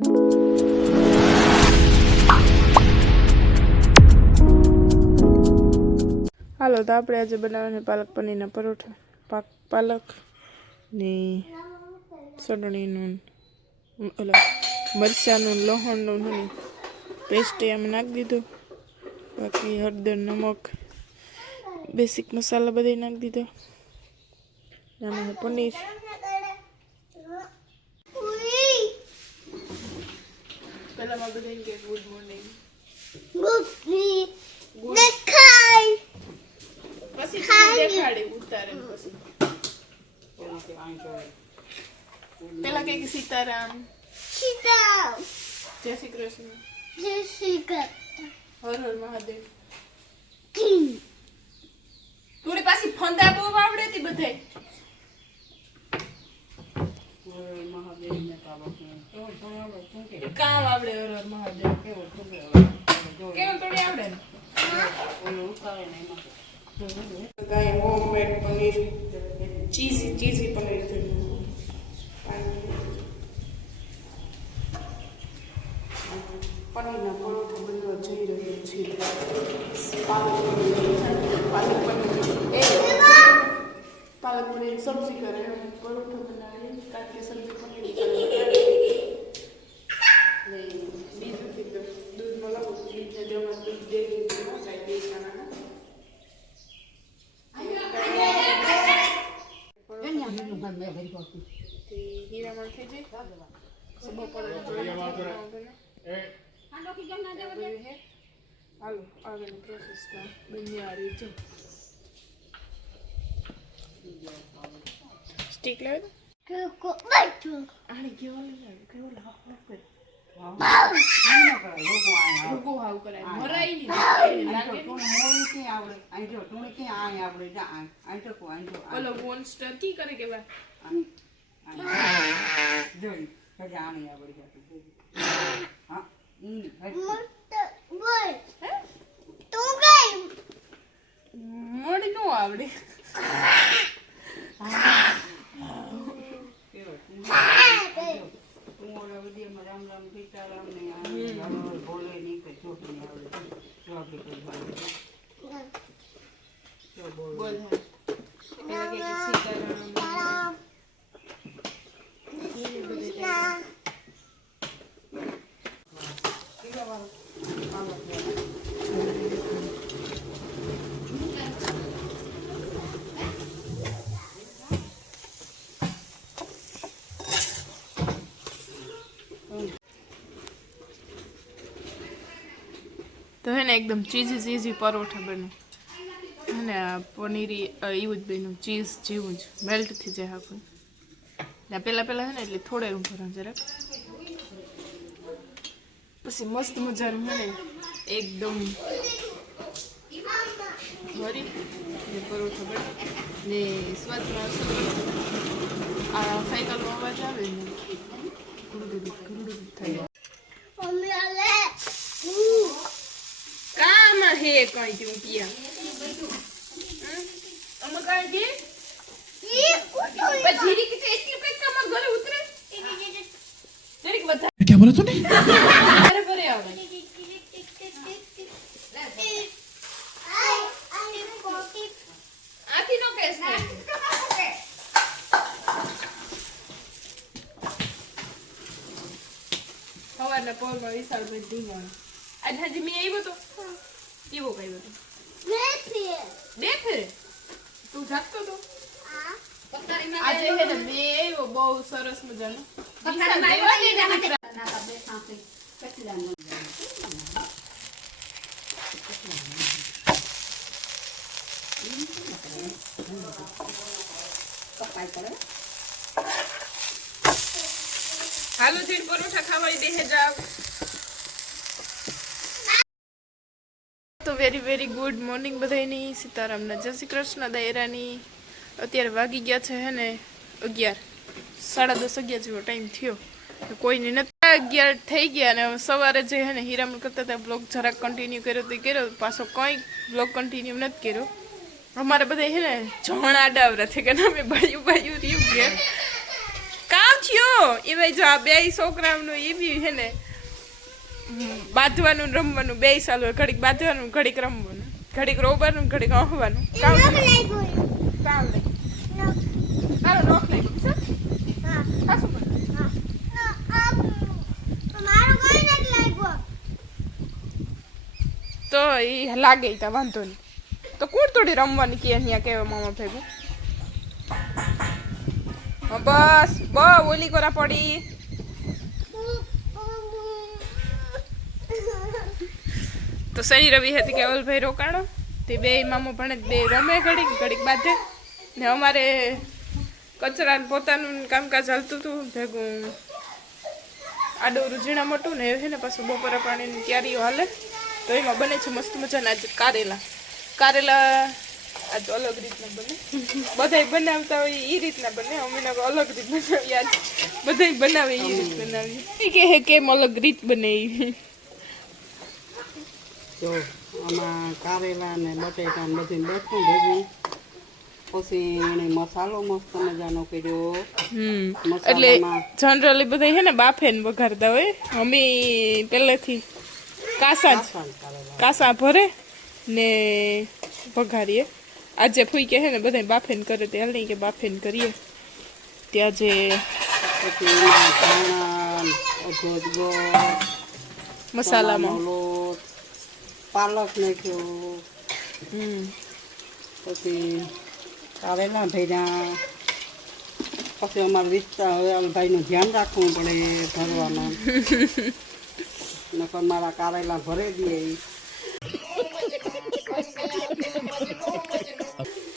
હાલો તો આપણે આજે બનાવવાના પાલક પનીરના પરોઠા. પાલક ને ચટણીનું ઓલા મરચાંનું લસણનું પેસ્ટ એમ નાખી દીધું. બાકી હળદર નમક બેસિક મસાલા બધે નાખી દીધો. આમાં પનીર પહેલામાં બધાને કે ગુડ મોર્નિંગ પછી દેખાડી ઉતારે પછી પેલા કે સીતારામ જય શ્રી કૃષ્ણ હર હર મહાદેવ. થોડી પાછી ફંદા બહુ આવડે હતી બધાય. કામ આવડે હર હર મહાદેવ કેવું થોડી આવડે ને ગાય હોમમેડ પનીર ચીઝી પનીર પનીરના પરોઠા બનવા જઈ રહ્યો છે. પાલક પનીર સબ્જી કરે પરોઠા બનાવી કાચી સબ્જી પનીર બીજું કીધું દૂધમાં લાવું બીજા જમા દૂધ દેવી હીરામાં થઈ જાય હાલો આગળ પ્રોસેસમાં બની આ રીતે સ્ટીક લાવે આને કેવો લાગે કેવો લાગે રોગો હાવ કરાય મરાઈ ની લાગે તું મોઈ કે આવડે આજો તું કે આ આવડે જા આજો કો આજો ઓલો મોન્સ્ટર કી કરે કે બા જોઈ કજે આની આવડે હા બોલ તું ગઈ મોડી નો આવડે રામ રામ સીતારામ ને બોલે નહીં કે છોકરી આવડે બોલ સીતારામ તો હે ને એકદમ ચીઝી પરોઠા બને અને આ પનીરી એવું જ બન્યું ચીઝ જેવું જ મેલ્ટ થઈ જાય આખું. ને પહેલાં હે ને એટલે થોડે એવું ભરણ જરાક પછી મસ્ત મજાનું હે ને એકદમ ભરી ને પરોઠા બને ને સ્વાદમાં આ સાયકલનો અવાજ આવે ને ઘણું થાય. કામાં હે કઈ તું કિયા અમ કઈ દે જીરી કે એટલું કઈ કામ ઘરે ઉતરે જરીક બધા क्या बोला तूने अरे भरे આવે આથી નો કેસ હવારના પોરમાં વિશાલભાઈ ધીમાણ આજ હાજી મેં આવ્યો તો કેવો આવ્યો તો બે ફેરે તું જાગતો તો આજે હે ને બે આવ્યો બહુ સરસ મજાનો હાલો જીડ પરોઠા ખાવા બેહે જાવ. તો વેરી ગુડ મોર્નિંગ બધાની. સીતારામના જય શ્રી કૃષ્ણ દાયરાની. અત્યારે વાગી ગયા છે હે ને 11, 10:30 જેવો ટાઈમ થયો. કોઈને નથી 11 થઈ ગયા ને સવારે જે હે ને હીરામણ કરતા હતા બ્લોગ જરાક કન્ટિન્યુ કર્યો તો કર્યો, પાછો કંઈ બ્લોગ કન્ટિન્યુ નથી કર્યો. અમારે બધા હે ને જણ આડાવરા છે કે અમે ભાઈ રહ્યું ગયા કામ થયો એમાં જો આ બે છોકરાઓનું એ બી છે ને બાંધવાનું રમવાનું બે સાલ હોય ઘડીક બાંધવાનું ઘડીક રમવાનું ઘડીક રોવાનું ઘડીક હવાનું કામ લે તારો નોખ લઈ ગયો તો એ લાગે તા વાંધો નહીં તો કોણ થોડી રમવાની કે અહીંયા કેવા મામા ભેગું બસ ઓલી કોરા પડી તો શનિ રવિ હતી કે અવલભાઈ રોકાણો તે બે મામો ભણે બે રમે ઘડીક ઘડીક બાંધે ને અમારે કચરા પોતાનું કામકાજ હાલતું હતું ભેગું આડું ઝીણા મોટું ને છે ને પાછું બપોરા પાણીની તૈયારીઓ હાલે તો એમાં બને છે મસ્ત મજાના આજે કારેલા આજ અલગ રીતના બને બધા બનાવતા હોય એ રીતના બને અમે અલગ રીત બનાવીએ આજ બધા બનાવે એ રીત બનાવીએ કે કેમ અલગ રીત બને જો આમાં કારેલા ને બટેટા ને બધું બેઠું ભેગું પછી એને મસાલો મસ્ત મજાનો કર્યો એટલે જનરલી બધા છે ને બાફે ને વઘારતા હોય અમે પહેલેથી કાસા ભરે ને વઘારીએ આજે ફૂઈ કે છે ને બધા બાફેન કરે ત્યાં નહીં કે બાફેન કરીએ ત્યાં જે મસાલામાં પાલક નાખ્યો પછી કારેલા ભર્યા પછી અમારા વિસ્તાર ભાઈનું ધ્યાન રાખવું પડે ભરવામાં નકર મારા કારેલા ભરી દે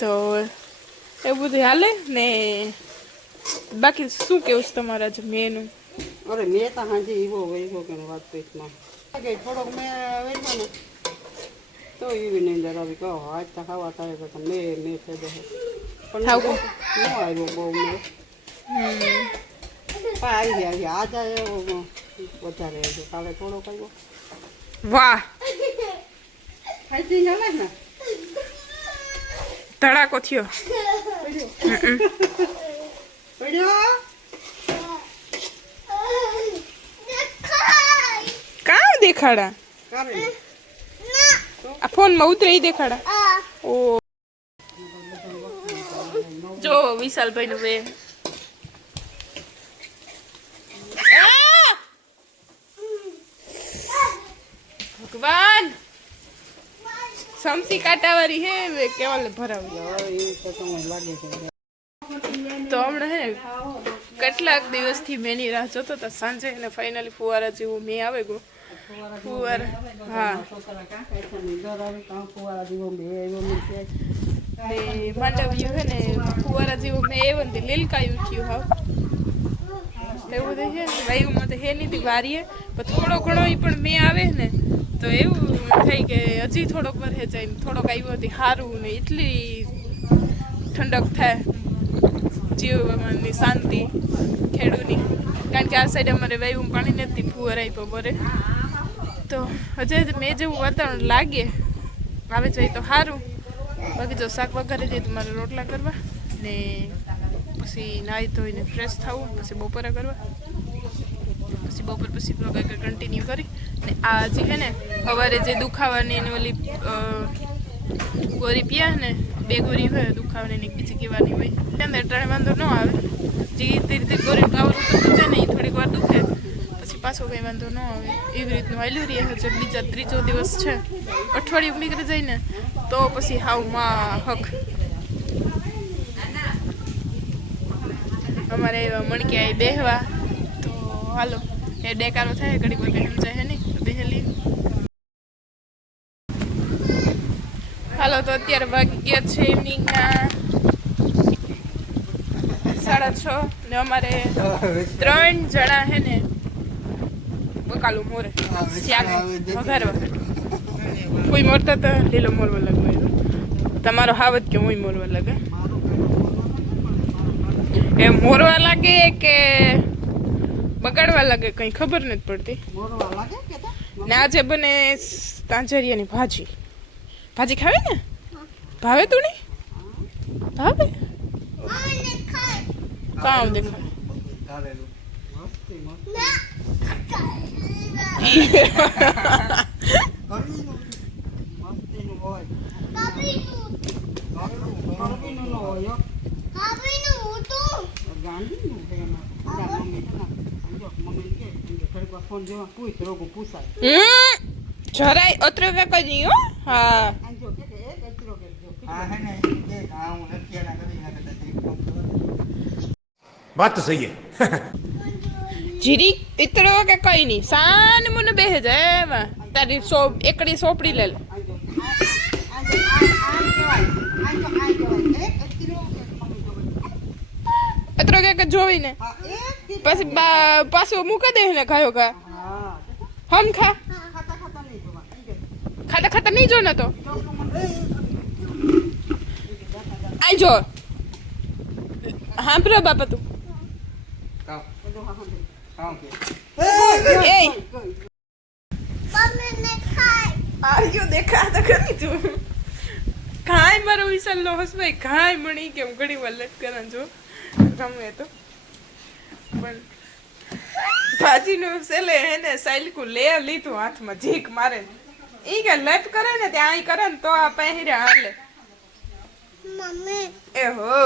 તો એવું બધું હાલે ને બાકી શું કેવું છે તમારા જે મેનું અરે મેં તો હાજી એવો કે વાત પેટમાં થોડોક મેં વેચવા ને તો એવી નહીં અંદર આવી કહો આજ તો ખાવા થાય તો મેં થઈ જાય પણ ન આવ્યો બહુ મેં આવી આજ આવ્યો વધારે આવ્યો કાલે થોડોક આવ્યો વાહ ખાઈ ચાલે ને ધડાકો થયો કામ દેખાડા આ ફોન માં ઉતરે દેખાડા ઓ જો વિશાલભાઈ નું બે ભગવાન સમસી કાટાવાળી હે વે કેવલ ભરાવી તો હમણાં હે કેટલાક દિવસથી મેની રાહ જોતો હતા સાંજે અને ફાઇનલી ફુવારા જેવું મેં આવે ગયો ફુવારા હા માંડવ્યું હે ને ફુવારા જેવું મેં એવું ને લીલકાયું થયું હાવ એવું બધું છે ને વાયુમાં તો હે નહીં વારીએ પણ થોડો ઘણો પણ મેં આવે ને તો એવું થાય કે હજી થોડોક વરસે જાય થોડોક આવ્યો હતી સારું ને એટલી ઠંડક થાય જીવવાની શાંતિ ખેડૂની કારણ કે આ સાઈડ અમારે વાયુમાં પાણી નથી ફુવારાય પર બરે તો હજી મેં જેવું વાતાવરણ લાગે આવે જાય તો સારું બાકી જો શાક વઘારે જાય તો મારે રોટલા કરવા ને પછી નાહી ધોઈને ફ્રેશ થવું પછી બપોરા કરવા પછી બપોર પછી કન્ટિન્યુ કરી ને આ હજી છે ને સવારે જે દુખાવાની ને ઓલી ગોરી પીયા ને બે ગોરી હોય દુખાવાની ને બીજી કહેવાની હોય ત્યાં ત્રણે વાંધો ન આવે જે રીતે ગોરી કાવર ઉતરતું છે ને એ થોડીક વાર દુખે પછી પાછો કંઈ વાંધો ન આવે એવી રીતનું હાલ્યું રહે છે બીજા ત્રીજો દિવસ છે અઠવાડિયું નીકળી જાય ને તો પછી હાવ માં હક અમારે એવા મણક્યા બેહવા તો હાલો એ ડેકારો થાય ઘડી કોઈ સમજાય હે નહીં તો બેહેલી હાલો તો અત્યારે વાગી ગયા છે ઇવનિંગના 6:30 ને અમારે 3 જણા હે ને બકાલું મોરે વઘારવા કોઈ મોરતા તો લીલો મોરવા લાગે તમારો હાવત કે હું મોરવા લાગે એ મોરવા લાગે કે બગાડવા લાગે કઈ ખબર નથી પડતી ને આજે બને તાંજરિયાની ભાજી ખાવે ને ભાવે તું નહીં ભાવે કામ દેખાય ધારેલું. મસ્તી મસ્તી મસ્તીનું હોય કબીનું ન હોય ગાંધીનું છે એમાં મમ્મી છે ને મમ્મી કે ઘડીક વાર ફોન જેવા પૂછ રોગું પૂછાય જરાય અત્ર વેકજ નહીં હો હા આંજો કે એક અચરો કે જો હા હે ને એ કે હા હું નથી એના કરી નાખે તો એક ફોન કરો. बात तो सही है જીરી ઇતરો કે કઈ નહીં સાન મને બેહે જાય એમાં તારી એકડી સોપડી લે લે આંજો આંજો આમ કહેવાય આંજો આ કહેવાય એક અચરો કે મમ્મી જો અત્ર કે જોઈને હા એક પછી પાછું મૂકી દે ને ખાયો ખા હા હમ ખા ખાતા ખાતા નહીં જોવા આંજો ખાતા ખાતા નહીં જો ને તો આઈ જો હા પ્રો બાપા તું કાવ બધું હા હા કાવ કે એ આર્યો દેખા તો કરી તું કાંઈ મારો વિશાલ નો હસભાઈ કાંઈ મણી કેમ ઘણી વાર લટકરા જો ગમે તો પણ ભાજીનું સેલે એને સાયલકું લે લીધું હાથમાં ઝીક મારે ઈ કે લટ કરે ને ત્યાં અહીં કરે ને તો આ પહેરે હાલે એ હો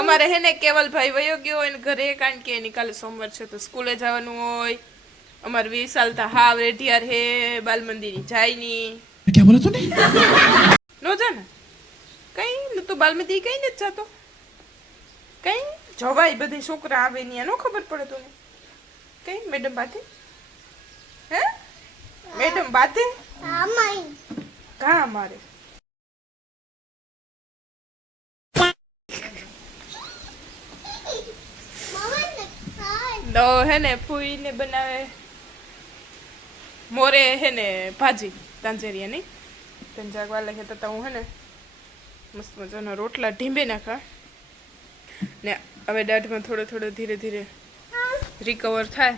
અમારે હે ને કેવલભાઈ વયો ગયો હોય ને ઘરે કારણ કે એની કાલે સોમવાર છે તો સ્કૂલે જવાનું હોય અમારે વિશાલ તા હાવ રેઢિયાર હે બાલ મંદિર જાય ની क्या बोला तूने નો જા ને કઈ ન તો બાલ મંદિર કઈ નથી જતો કઈ જવાય બધી છોકરા આવે ની નો ખબર પડે તને કઈ મેડમ બાતે હે મેડમ બાતે કા મારે તો હે ને ફૂઈ ને બનાવે મોરે હે ને ભાજી તાંજેરિયાની તને જાગવા લાગે તો હું હે ને મસ્ત મજાના રોટલા ઢીંબે નાખા ને હવે દાઢમાં થોડો થોડો ધીરે ધીરે રિકવર થાય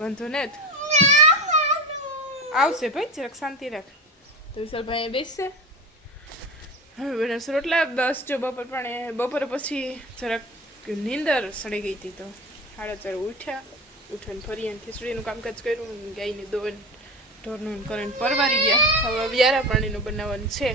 વાંધો ને આવશે ભાઈ જરાક શાંતિ રાખ તો વિશાલભાઈ બેસશે હવે બનાવશે રોટલા બસ જો બપોરે પછી જરાક નીંદર સડી ગઈ હતી તો 4:30 ઉઠ્યા ફરી ખીચડીનું કામકાજ કર્યું ગાયને દોન ઢોરનું કરીને પરવારી ગયા હવે વ્યારા પાણીનું બનાવવાનું છે